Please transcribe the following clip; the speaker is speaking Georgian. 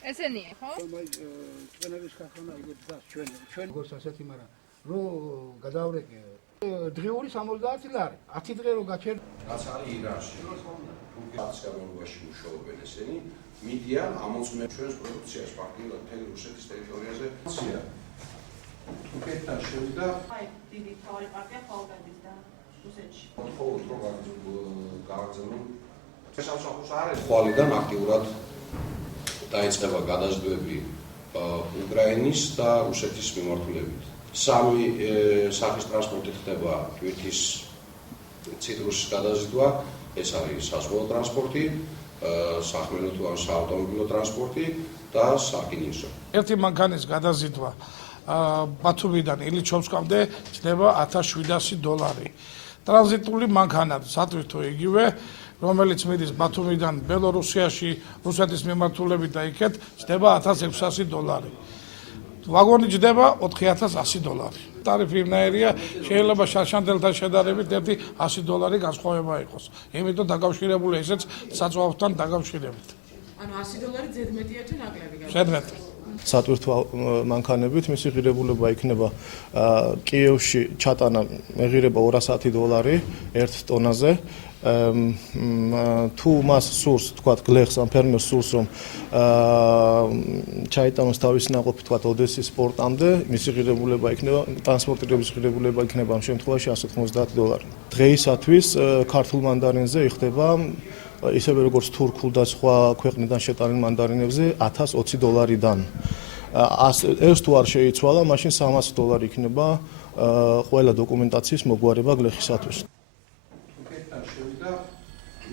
ესენია, ხო? ჩვენების ქარხანა იგივე და ჩვენ როგორც ასეთი, მაგრამ რო გადავრეკე დღიური 70 ლარი, 10 დღე რო გაჩერ. რაც არის ირანში. თურქეთის განმავლობაში მუშაობენ ესენი, მიდიან ამოწმენ ჩვენს პროდუქციას ფაქტიურად მთელი რუსეთის ტერიტორიაზე. თურქეთთან შევიდა დიდი თავი პარტია ხალხების და რუსეთში. მხოლოდ რომ გააგზავნონ შესამსახურს არის. ხვალიდან აქტიურად დაიწყება გადაზიდვები უკრაინის და რუსეთის მიმართულებით. სამი სახის ტრანსპორტი ხდება თვითის ციტრუსის გადაზიდვა, ეს არის საზღვაო ტრანსპორტი, სახმელეთო ან საავტომობილო ტრანსპორტი და სარკინიგზო. ერთი მანქანის გადაზიდვა ბათუმიდან ილიჩოვსკამდე ხდება $1700. ტრანზიტული მანქანა სატვირთო იგივე, რომელიც მიდის ბათუმიდან ბელორუსიაში, რუსეთის მიმართულებით და იქეთ ხდება $1600. ვაგონი ჯდება $4100. ტარიფი იმნაირია, შეიძლება შარშანდელთან შედარებით ერთი $100 განსხვავება იყოს. იმიტომ დაკავშირებული ესეც საწვავთან დაკავშირებით. ანუ $100 ზედმეტია თუ ნაკლები? ზედმეტი. სატვირთო მანქანებით მისი ღირებულება იქნება კიევში ჩატანა მეღირება $200 ერთ ტონაზე. თუ მას სურს, თქვათ, გლეხს ან ფერმერს სურს, რომ ჩაიტანოს თავისი ნაყოფი, თქვათ, ოდესის პორტამდე, მისი ღირებულება იქნება, ტრანსპორტირების ღირებულება იქნება ამ შემთხვევაში $190. დღეისათვის ქართულ მანდარინზე იხდება ისევე როგორც თურქულ და სხვა ქვეყნიდან შეტანილ მანდარინებზე $1020-დან. ეს თუ არ შეიცვალა, მაშინ $300 იქნება ყველა დოკუმენტაციის მოგვარება გლეხისათვის.